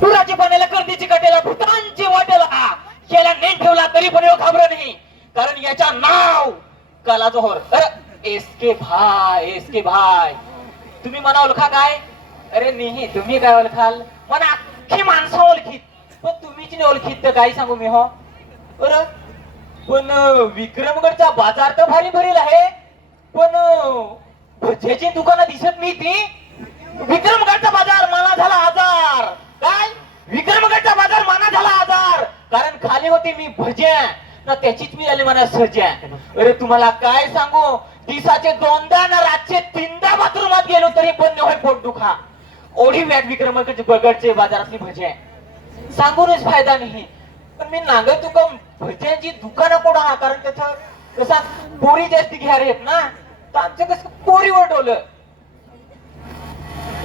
पुराची पाण्याला गर्दीची कटेला भूतांची वाटेला. याला नेम ठेवला तरी पण ह्यो घाबर नाही. कारण याच्या नाव कला जोहर एस के भाय एस के भाय. तुम्ही मला ओळखा काय? अरे नाही तुम्ही काय ओळखाल? मला अख्खी माणसं ओळखीत. पण तुम्हीच नाही ओळखीत तर काय सांगू मी हो? बर पण विक्रमगडचा बाजार तर भारी भरील आहे. पण अं, भज्याची दुकानं दिसत नाही ती. विक्रमगडचा बाजार मला झाला आजार काय विक्रमगडचा बाजार मला झाला आजार कारण खाली होती मी भज्या ना त्याचीच मी झाली मला सज्या अरे तुम्हाला काय सांगू? दिसाचे दोनदा ना रातचे तीनदा बाथरूमात गेलो तरी पण नव्हे पोट दुखा. ओढी व्याट विक्रमगडचे बगडचे बाजारातली भज्या सांगूनच फायदा नाही. पण मी नांगत तुका भज्यांची दुकानं कोणा हा कारण त्याचं कसा पोरी जास्ती घ्या आहेत ना? तर आमचं कसं पोरीवर डोलं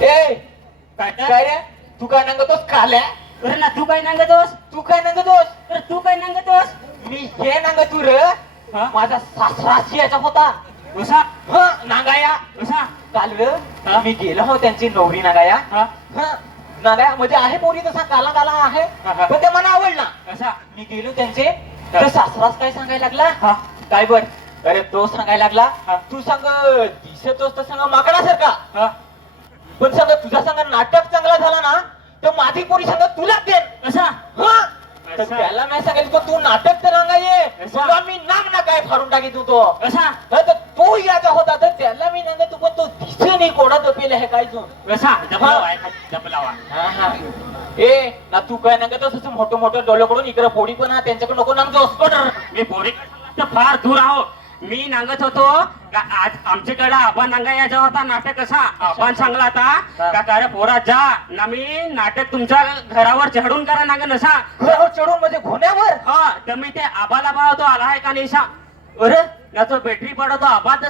ए काय रे? तू काय नांगतोस काल्या अरे ना तू काय नांगतोस? तू काय नांगतोस? अरे तू काय नांगतोस? मी हे नांग तू र? माझा सासरा याचा होता. कसा? ह नागाया. कसा? काल र? मी गेलो हो त्यांची नवरी नागाया. नागाया म्हणजे आहे पोरी तसा काला काला आहे. पण ते मला आवडला. कसा? मी गेलो त्यांचे. तर सासराच काय सांगायला लागला? हा? काय बर? अरे तो सांगायला लागला. तू सांग दिसतोस तर सांग माकडासारखा. पण सांग तुझा सांग नाटक त्याला मी सांगितलं तू नाटक तर रंगा ये असं? तुला मी नाम ना काय फाडून टाकी तू तो? कसा? हा, तर तो याचा होता तर त्याला मी सांगत तू पण तो दिसे नाही कोणा दपेल आहे काय तू? कसा? जपलावा हा, हा. ए ना तू काय सांगत असं मोठं मोठं डोळ्याकडून इकडे पोडी पण हा त्यांच्याकडे नको नांगतोस मी तर फार दूर आहो मी नांगत होतो. का आज आमच्याकडे आबा नांगा याचा होता नाटक असा आबान सांगला आता. का का रे पोरा जा. ना मी नाटक तुमच्या घरावर चढून करा नांग नसा घरावर चढून म्हणजे घोण्यावर? हा तर मी ते आबाला पाहतो आला आहे का नाही सा अरे? याचं बॅटरी पडतो आबा जसा